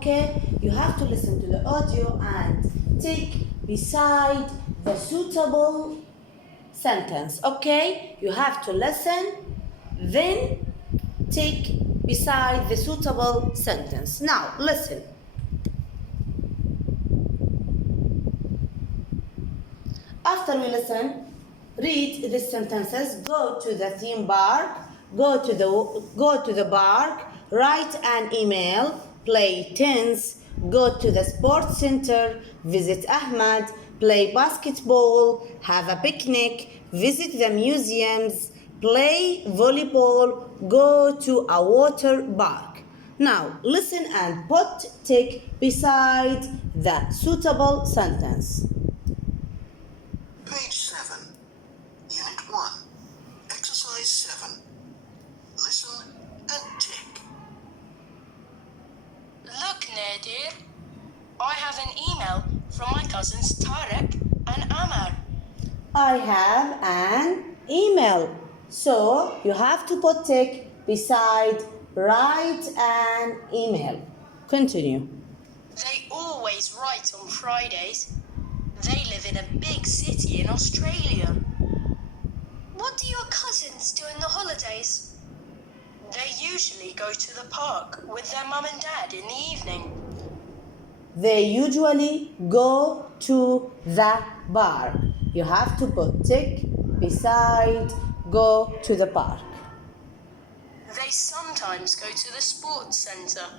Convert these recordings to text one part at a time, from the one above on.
Okay, you have to listen to the audio and tick beside the suitable sentence. Okay, you have to listen, then tick beside the suitable sentence. Now listen. After we listen, read these sentences. Go to the theme park. Go to the park. Write an email. Play tennis. Go to the sports center. Visit Ahmad. Play basketball. Have a picnic. Visit the museums. Play volleyball. Go to a water park. Now listen and put tick beside the suitable sentence. Page 7, Unit 1, Exercise 7. Listen and tick. Look, Nadir. I have an email from my cousins Tarek and Amar. I have an email. So you have to put tick beside write an email. Continue. They always write on Fridays. They live in a big city in Australia. What do your cousins do in the holidays? They usually go to the park with their mum and dad in the evening. They usually go to the park. You have to put tick beside go to the park. They sometimes go to the sports centre.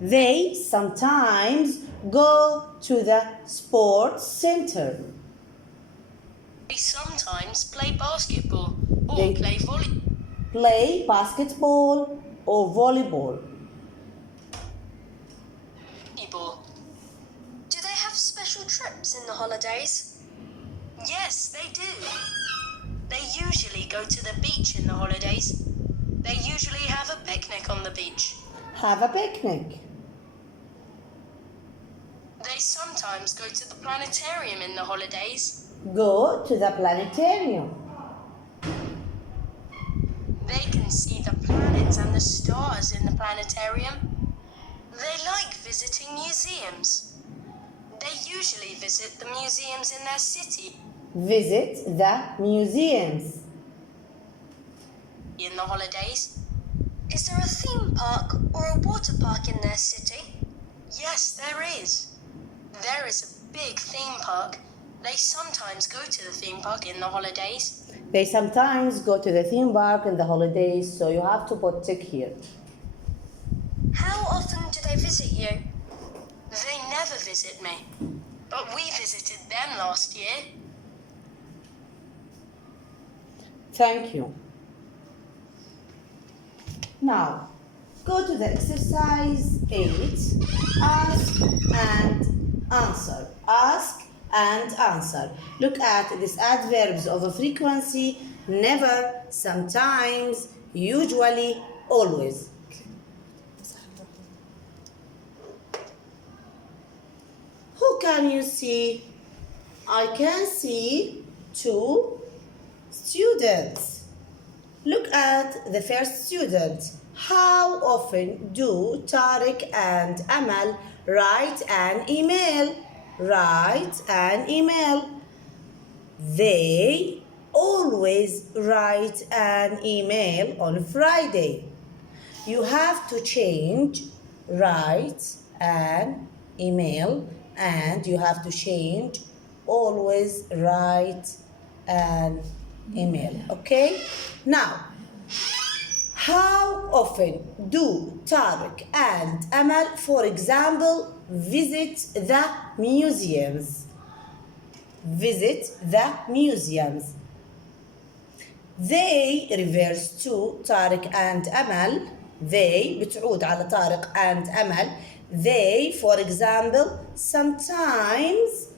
They sometimes go to the sports center. They sometimes play basketball or They- play volleyball. Play basketball or volleyball. Do they have special trips in the holidays? Yes, they do. They usually go to the beach in the holidays. They usually have a picnic on the beach. Have a picnic. They sometimes go to the planetarium in the holidays. Go to the planetarium. They can see the planets and the stars in the planetarium. They like visiting museums. They usually visit the museums in their city Visit the museums. in the holidays. Is there a theme park or a water park in their city? Yes, there is. There is a big theme park. They sometimes go to the theme park in the holidays. They sometimes go to the theme park in the holidays, so you have to put tick here. How often do they visit you? They never visit me, but we visited them last year. Thank you. Now, go to the exercise 8. Ask and answer. Ask and answer. Look at these adverbs of frequency: never, sometimes, usually, always. Who can you see? I can see 2 students. Look at the first student. How often do Tariq and Amal write an email? Write an email. They always write an email on Friday. You have to change write an email, and you have to change always write an email. Okay? Now, how often do Tariq and Amal, for example, visit the museums? Visit the museums. They refers to Tariq and Amal. They بتعود على طارق and Amal. They, for example, sometimes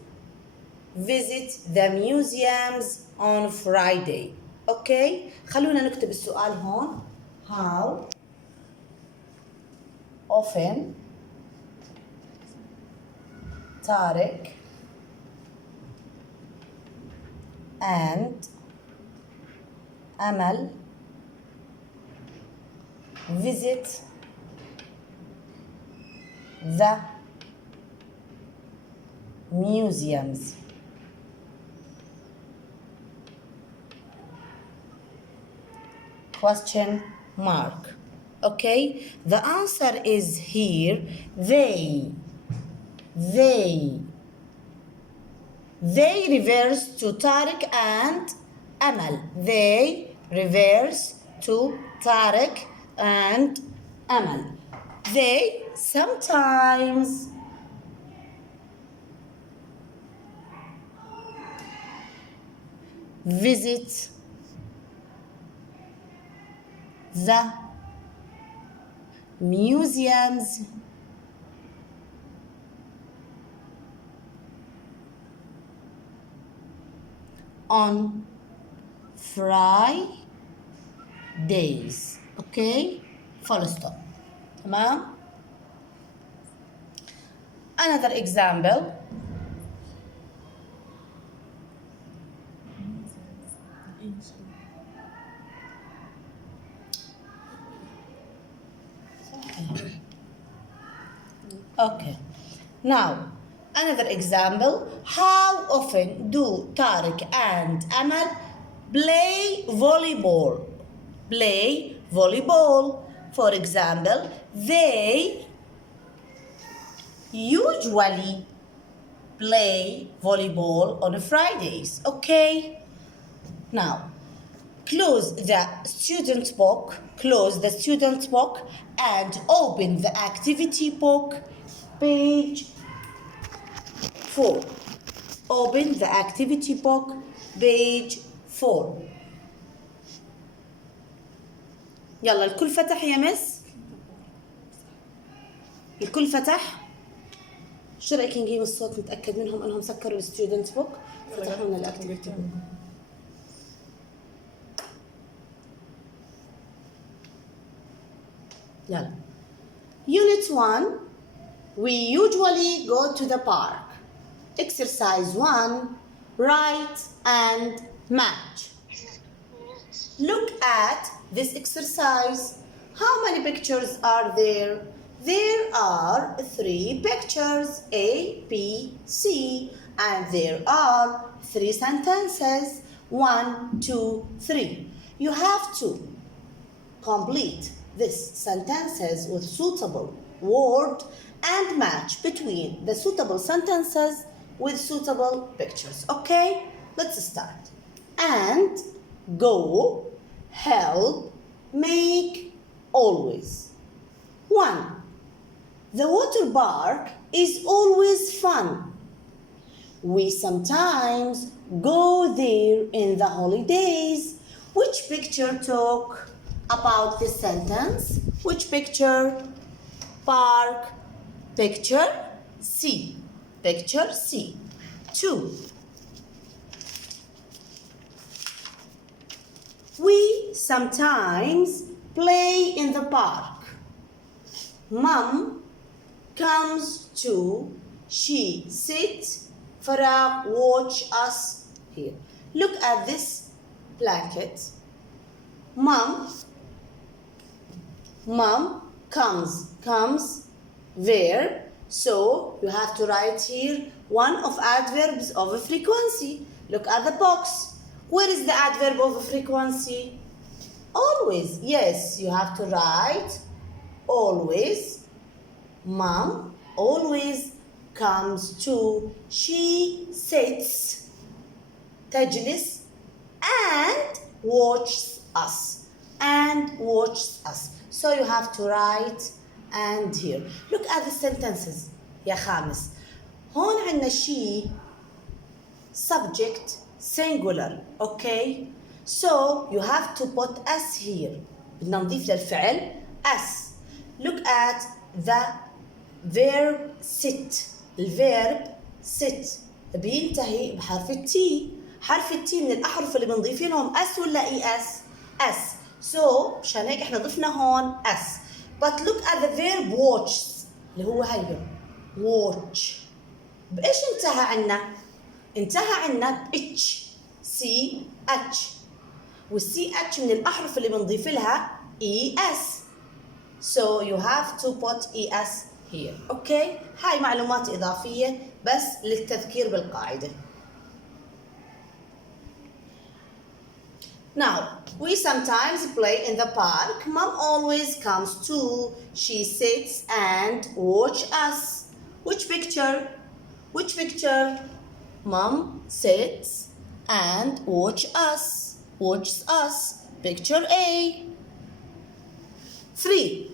visit the museums on Friday. Okay? خلونا نكتب السؤال هون. How often Tariq and Amal visit the museums. Question mark. Okay, the answer is here. They reverse to Tariq and Amal. They reverse to Tariq and Amal. They sometimes visit the museums on Fridays. Okay, full stop. تمام. Another example. Okay, now another example. How often do Tariq and Amal play volleyball? Play volleyball. For example, they usually play volleyball on Fridays. Okay, now close the student book, and open the activity book, page 4. Open the activity book, page 4. يلا الكل فتح يا مس؟ الكل فتح؟ شو رأيك نجيب الصوت نتأكد منهم انهم سكروا الستودنت بوك فتحوا لنا الاكتيفيتي بوك. يلا. Unit 1, we usually go to the park. Exercise 1, write and match. Look at this exercise. How many pictures are there? There are 3 pictures, A, B, C, and there are 3 sentences, 1, 2, 3. You have to complete these sentences with suitable word and match between the suitable sentences with suitable pictures. Okay, let's start. And, go, help, make, always. 1. The water park is always fun. We sometimes go there in the holidays. Which picture talk about this sentence? Which picture? Park. Picture C. Picture C. 2. We sometimes play in the park. Mom comes to, she sits, Farah watch us here. Look at this blanket. Mom comes, verb. So you have to write here one of adverbs of frequency. Look at the box. Where is the adverb of frequency? Always. Yes, you have to write always. Mom always comes to, she sits, تجلس, and watches us. So you have to write and here. Look at the sentences يا خامس. هون عندنا she, subject, singular. Okay, so you have to put s here. بدنا نضيف للفعل s. Look at the verb sit. الverb sit بينتهي بحرف التي. حرف التي من الأحرف اللي بنضيف لهم s ولا اي اس؟ s. So مشان هيك احنا ضفنا هون s. But look at the verb watches اللي هو هيو watch. بإيش انتهى عنا؟ انتهى عنا اتش سي اتش. والسي اتش من الأحرف اللي بنضيف لها اي اس. So you have to put es here. اوكي هاي معلومات اضافيه بس للتذكير بالقاعده. Now, we sometimes play in the park. Mom always comes too. She sits and watch us. Which picture? Which picture? Mom sits and watches us. Picture A. 3.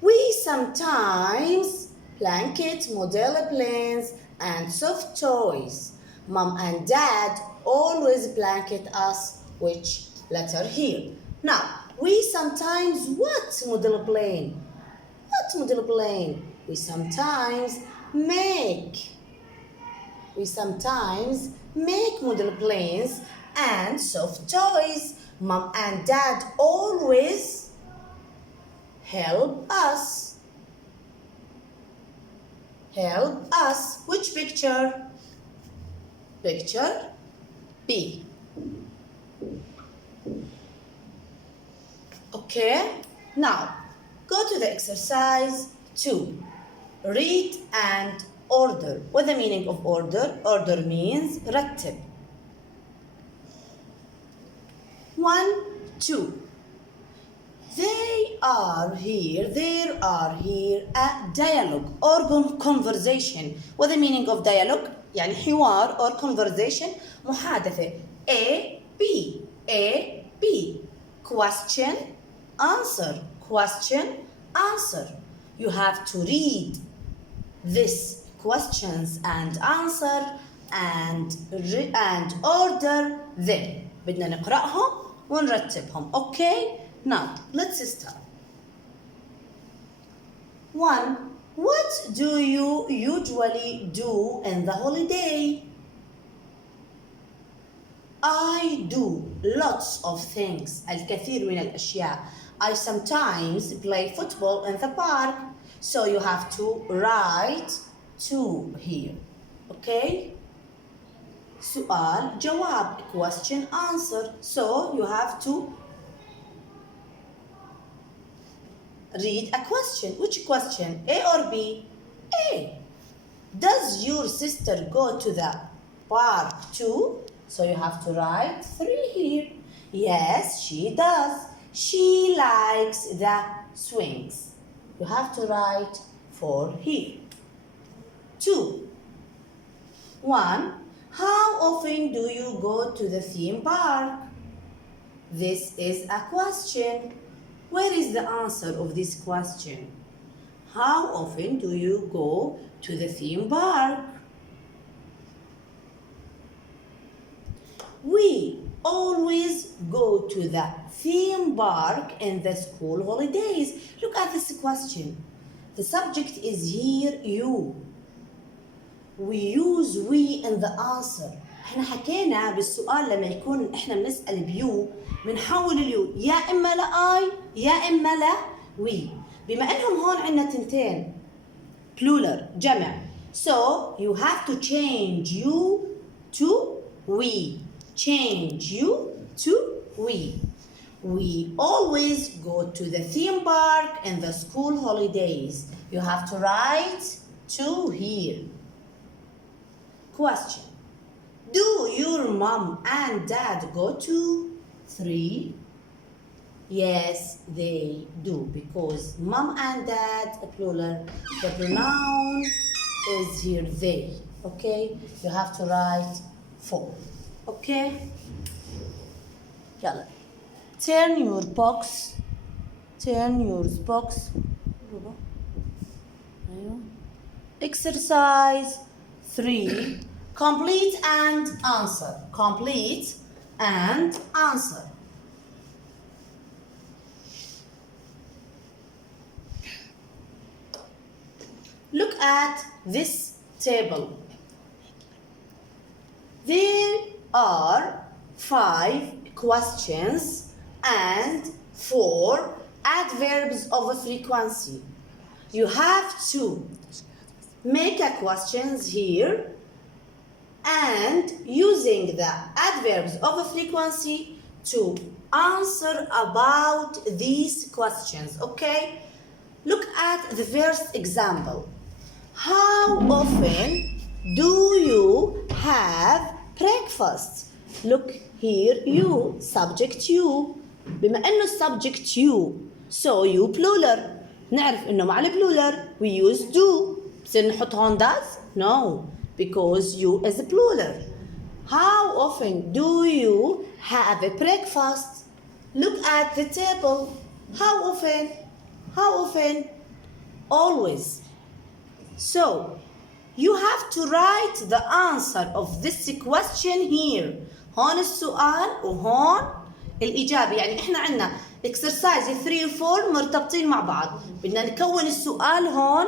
We sometimes blanket, model planes, and soft toys. Mom and Dad always blanket us. Which letter here? Now, we sometimes what model plane? What model plane? We sometimes make model planes and soft toys. Mom and Dad always help us. Which picture? Picture B. Okay, now go to the exercise 2. Read and order. What the meaning of order? Order means رتب. 1, 2. There are here a dialogue or conversation. What the meaning of dialogue? يعني حوار or conversation محادثة. A, B. Question, answer. You have to read this questions and answer and order them. بدنا نقرأهم ونرتبهم. Okay? Now, let's start. 1. What do you usually do in the holiday? I do lots of things. الكثير من الأشياء. I sometimes play football in the park. So you have to write 2 here. Okay? سؤال جواب. Question answer. So you have to read a question. Which question? A or B? A. Does your sister go to the park too? So you have to write 3 here. Yes, she does. She likes the swings. You have to write 4 here. 2. 1. How often do you go to the theme park? This is a question. Where is the answer of this question? How often do you go to the theme park? We always go to the theme park in the school holidays. Look at this question. The subject is here, you. We use we in the answer. احنا حكينا بالسؤال لما يكون احنا بنسأل بيو بنحول اليو يا اما لا يا اما لا وي. بما انهم هون عندنا تنتين plural جمع. So you have to change you to we. Change you to we. We always go to the theme park in the school holidays. You have to write 2 here. Question. Do your mom and dad go to 3? Yes, they do, because mom and dad, plural, the pronoun is here they. Okay? You have to write 4. Okay? يلا. Turn your box. Exercise 3. Complete and answer. Look at this table. There are 5 questions and 4 adverbs of frequency. You have to make a questions here and using the adverbs of frequency to answer about these questions. Okay? Look at the first example. often do you have breakfast? Look here, you subject you. بما إنه subject you so you plural. نعرف إنه مع البلولر we use do. بصير نحط هون does? No, because you is plural. How often do you have a breakfast? Look at the table. How often? How often? Always. So, you have to write the answer of this question here. هون السؤال وهون الإجابة. يعني إحنا عنا exercise 3 و 4 مرتبطين مع بعض. بدنا نكون السؤال هون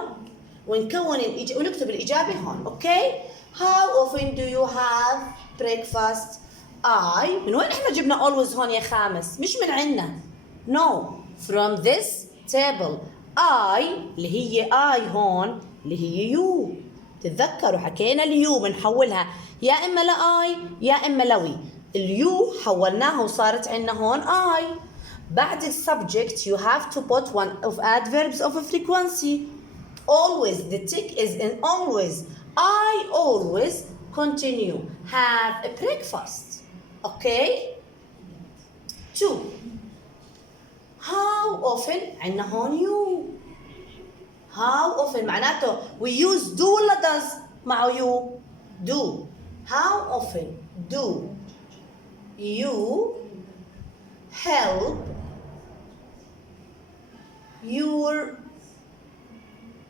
ونكون ونكتب الإجابة هون. Okay? How often do you have breakfast? I. من وين إحنا جبنا always هون يا خامس؟ مش من عنا. No. From this table. I اللي هي I هون اللي هي you. تتذكروا حكينا اليو بنحولها يا إما لآي يا إما لوي. اليو حولناها وصارت عندنا هون I. بعد السبجكت you have to put one of adverbs of a frequency. Always, the tick is in always. I always continue have a breakfast. Okay? 2. How often عندنا هون you. How often معناته we use do ولا does مع you. Do. How often do you help your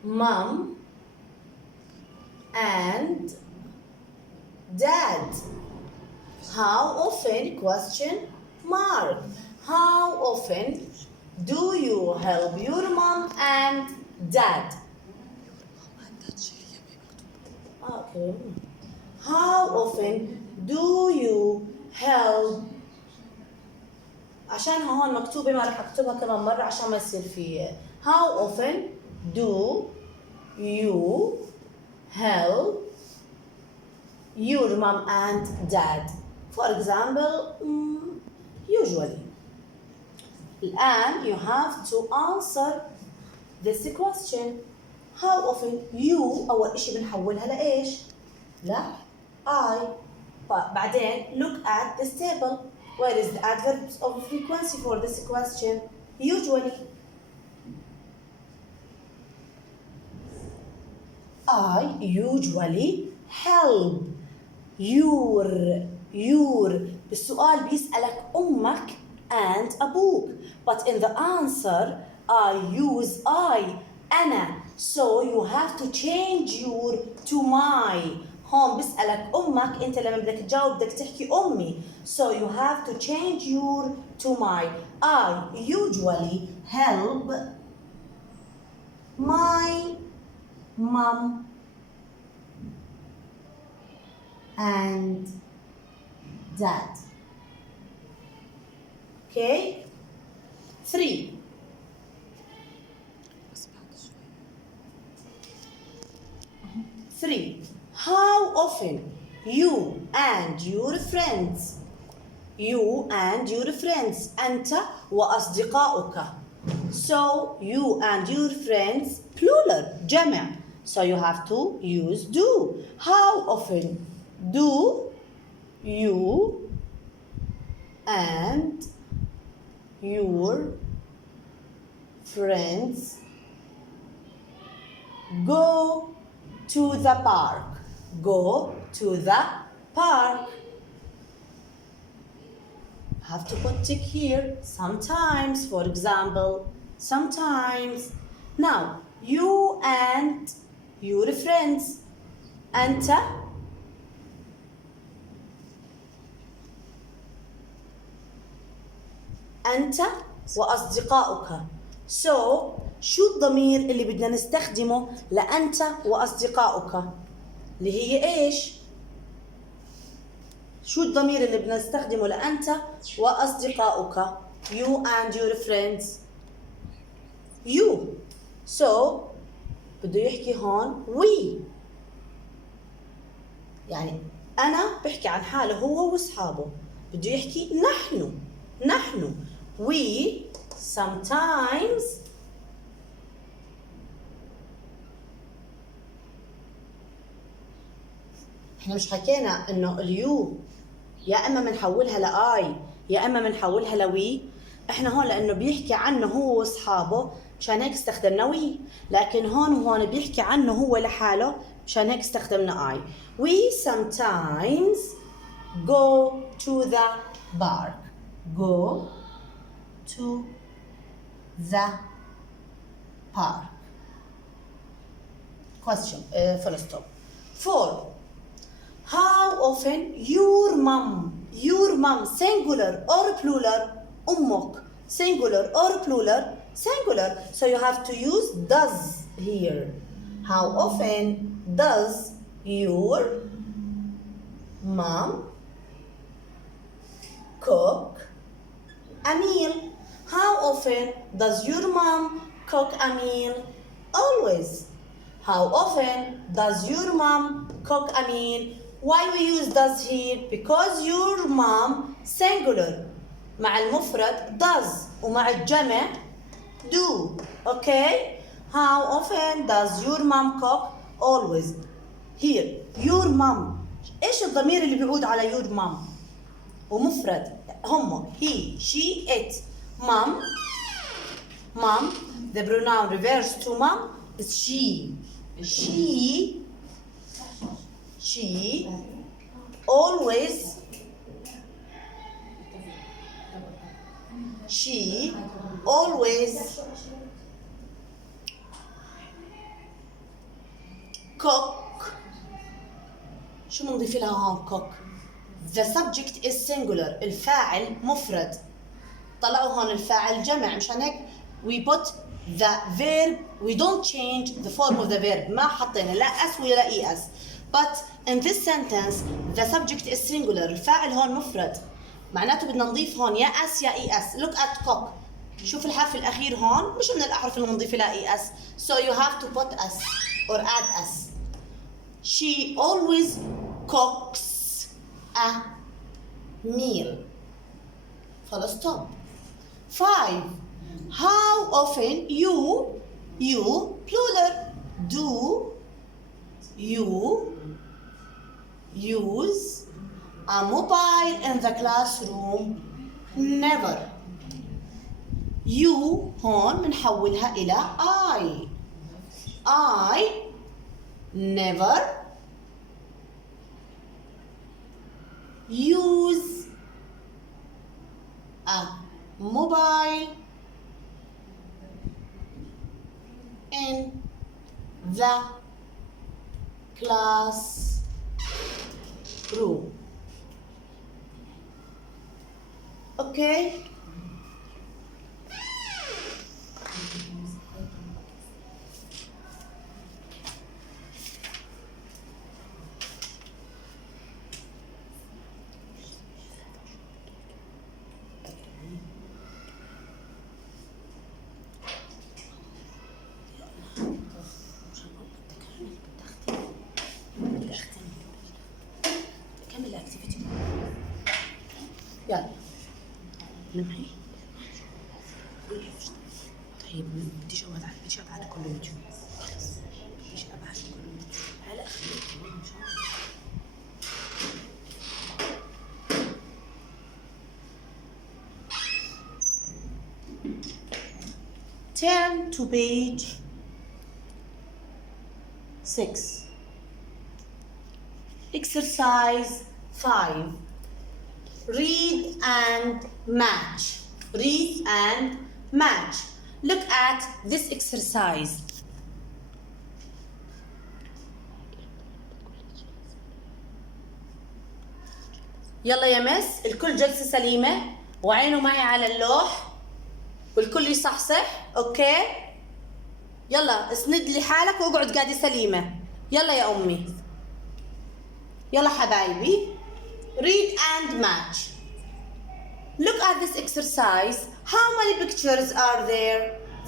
mom and dad? How often? Question mark. How often do you help your mom and dad? Okay. How often do you help? عشان هون مكتوبة ما راح أكتبها كمان مرة عشان ما يصير في. How often do you help your mom and dad? For example, usually. الآن you have to answer this question. How often you أول إشي بنحولها لإيش؟ لا I. بعدين look at this table. Where is the adverbs of frequency for this question? Usually. I usually help your بالسؤال بيسألك أمك and أبوك. But in the answer I use I أنا. So you have to change your to my. هون بيسألك أمك أنت لما بدك تجاوب بدك تحكي أمي. So you have to change your to my. I usually help my mom and dad. Okay? 3. How often you and your friends أنت وأصدقائك. So you and your friends plural جمع. So you have to use do. How often do you and your friends go to the park? Go to the park. Have to put tick here. Sometimes, for example, sometimes. Now, you and your friends. أنت وأصدقائك. So, شو الضمير اللي بدنا نستخدمه لأنت وأصدقائك؟ اللي هي إيش؟ شو الضمير اللي بدنا نستخدمه لأنت وأصدقائك؟ You and your friends. You. So, بده يحكي هون we. يعني أنا بحكي عن حاله هو وأصحابه. بده يحكي نحن. We sometimes احنا مش حكينا انه اليو يا اما بنحولها لاي يا اما بنحولها لوي. احنا هون لانه بيحكي عنه هو واصحابه مشان هيك استخدمنا وي، لكن هون بيحكي عنه هو لحاله مشان هيك استخدمنا اي. We sometimes go to the park. Go to the park. Question, full stop. 4. How often your mom, singular or plural, أمك, singular or plural, singular. So you have to use does here. How often does your mom cook a meal? How often does your mom cook a meal? Always. How often does your mom cook a meal? Why we use does here? Because your mom singular مع المفرد does ومع الجمع do. Okay? How often does your mom cook? Always. Here your mom. ايش الضمير اللي بيعود على your mom؟ ومفرد هم he, she, it. Mom, the pronoun reverse to mom is she. She always cook. شو بنضيف لها هون cook؟ The subject is singular. الفاعل مفرد. طلعوا هون الفاعل جمع مشان هيك we put the verb, we don't change the form of the verb. ما حطينا لا اس ولا اي اس. But in this sentence the subject is singular. الفاعل هون مفرد. معناته بدنا نضيف هون يا اس يا اي اس. Look at cook. شوف الحرف الأخير هون مش من الأحرف اللي بنضيف لها اي اس. So you have to put s or add s. She always cooks a meal. Full stop. 5. How often you plural do you use a mobile in the classroom? Never. You هون بنحولها إلى I never use a mobile in the classroom. Okay? كمل الاكتيفيتي. يلا نمحي. طيب بديش ابعد كل فيديو. بديش ابعد كل فيديو. هلا ان شاء الله. Turn to page 6. Exercise 5. Read and match. Read and match. Look at this exercise. يلا يا مس، الكل جلسة سليمة وعينه معي على اللوح والكل يصحصح. اوكي يلا اسند لي حالك واقعد قاعدة سليمة. يلا يا امي، يلا حبايبي. Read and match. Look at this exercise. How many pictures are there?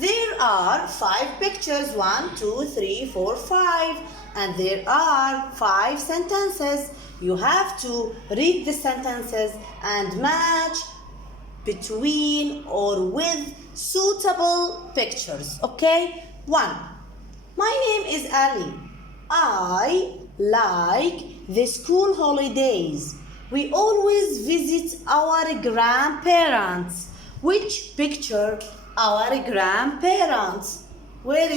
There are 5 pictures. 1, 2, 3, 4, 5. And there are 5 sentences. You have to read the sentences and match between or with suitable pictures. Okay? 1. My name is Ali. I like the school holidays. We always visit our grandparents. Which picture our grandparents? Where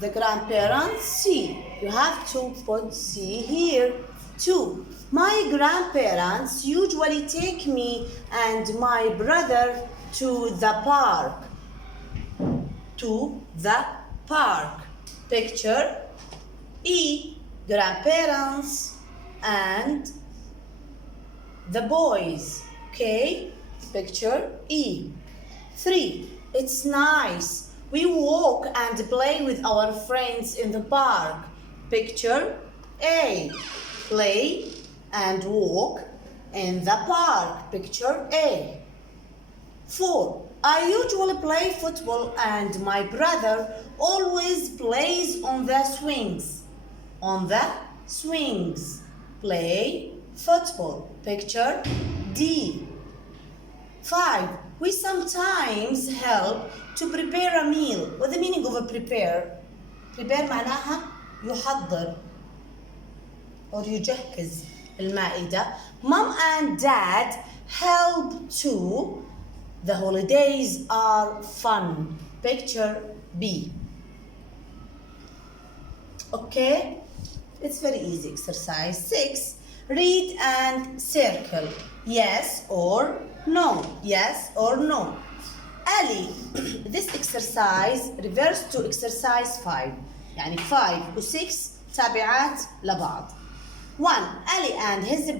the grandparents? See, you have to put C here. 2. My grandparents usually take me and my brother to the park. To the park. Picture E. Grandparents and the boys. Okay? Picture E. 3. It's nice. We walk and play with our friends in the park. Picture A. Play and walk in the park. Picture A. 4. I usually play football and my brother always plays on the swings. On the swings. Play football. Picture D. 5. We sometimes help to prepare a meal. What the meaning of a prepare? Prepare معناها يحضر or يجهز المائدة. Mom and Dad help too. The holidays are fun. Picture B. Okay? It's very easy exercise. 6. Read and circle. Yes or no. Yes or no. Ali, this exercise refers to exercise 5. يعني 5 و 6 تابعات لبعض. 1. Ali and his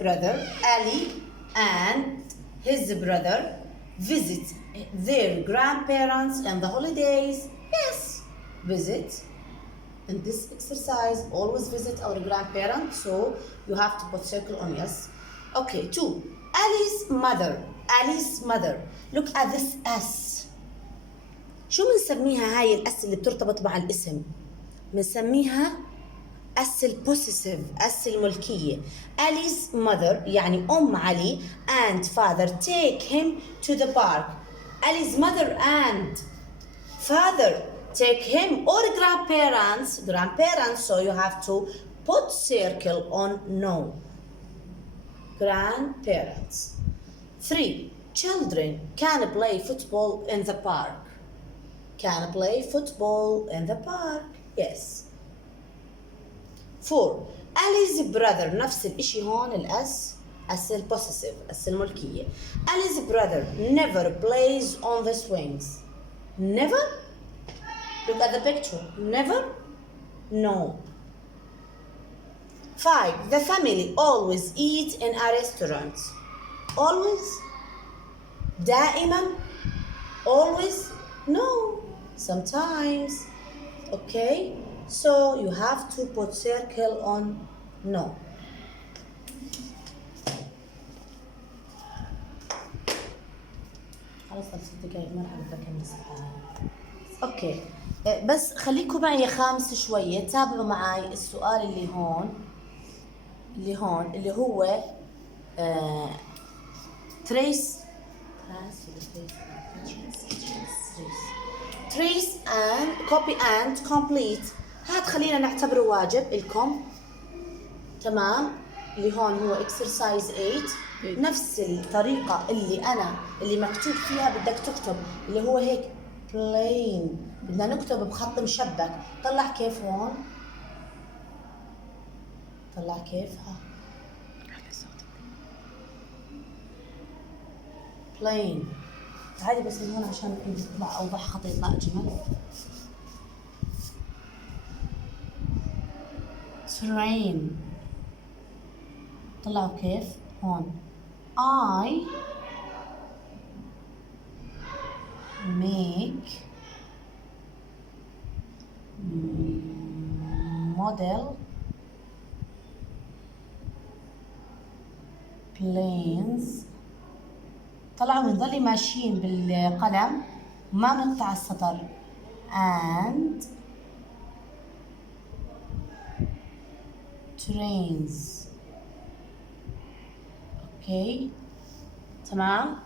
brother visit their grandparents and the holidays. Yes, visit. In this exercise, always visit our grandparents, so you have to put circle on yes. Okay, 2. Ali's mother. Look at this S. شو بنسميها هاي الأس اللي بترتبط مع الاسم؟ بنسميها أس البوسيسيف، أس الملكية. Ali's mother يعني أم علي and father take him to the park. Ali's mother and father take him or grandparents, so you have to put circle on no. Grandparents. 3. Children can play football in the park. Can play football in the park. Yes. 4. Ali's brother نفس الاشي هون الأس أس البوسيسيف أس الملكية. Ali's brother never plays on the swings. Never? Look at the picture. Never? No. 5. The family always eat in a restaurant. Always? دائما? Always? No. Sometimes. Okay? So you have to put circle on no. خلاص 6 دقايق مرحبا بك اوكي بس خليكم معي خامس شوية تابعوا معي السؤال اللي هون اللي هو trace and copy and complete. هاد خلينا نعتبره واجب لكم. تمام. اللي هون هو exercise 8. نفس الطريقة اللي مكتوب فيها بدك تكتب اللي هو هيك plain. بدنا نكتب بخط مشبك. طلع كيف هون. طلع كيف ها. plain. عادي بس من هون عشان يطلع أوضح خط يطلع أجمل. train. طلعوا كيف هون. I make model planes. طلعوا بنضل ماشيين بالقلم ما بنقطع السطر. and trains. اوكي تمام.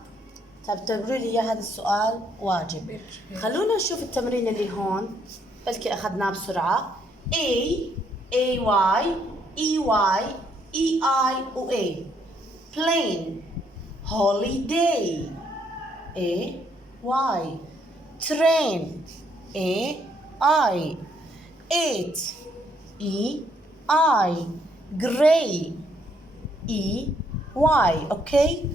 طب اعتبروا لي هذا السؤال واجب. خلونا نشوف التمرين اللي هون بلكي اخذناه بسرعه. A-Y, E-Y, E-I, O-A. Plane. Holiday. A-Y. Train. A-I. Eight. E-I. Gray. E-Y. Okay?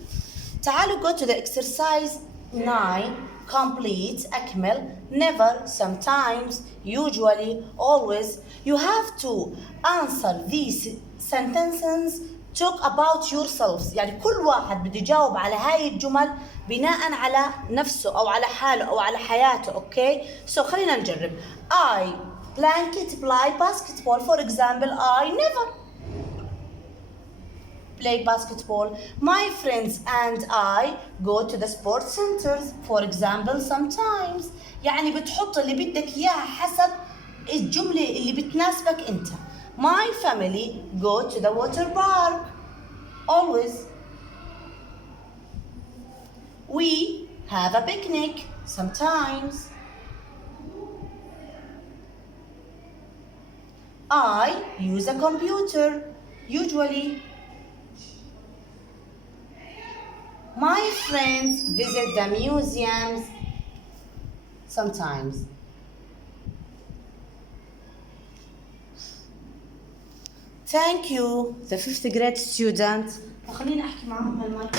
تعالوا go to the exercise 9. Complete, أكمل, never, sometimes, usually, always. You have to answer these sentences. Talk about yourselves. يعني كل واحد بده يجاوب على هاي الجمل بناء على نفسه أو على حاله أو على حياته. Okay? So خلينا نجرب. I blanket play basketball. For example, I never play basketball. My friends and I go to the sports centers. For example, sometimes. يعني بتحط اللي بدك إياها حسب الجملة اللي بتناسبك أنت. My family go to the water park. Always. We have a picnic. Sometimes. I use a computer. Usually. My friends visit the museums sometimes. Thank you, the 5th grade student. خليني أحكي معهم هالمرة.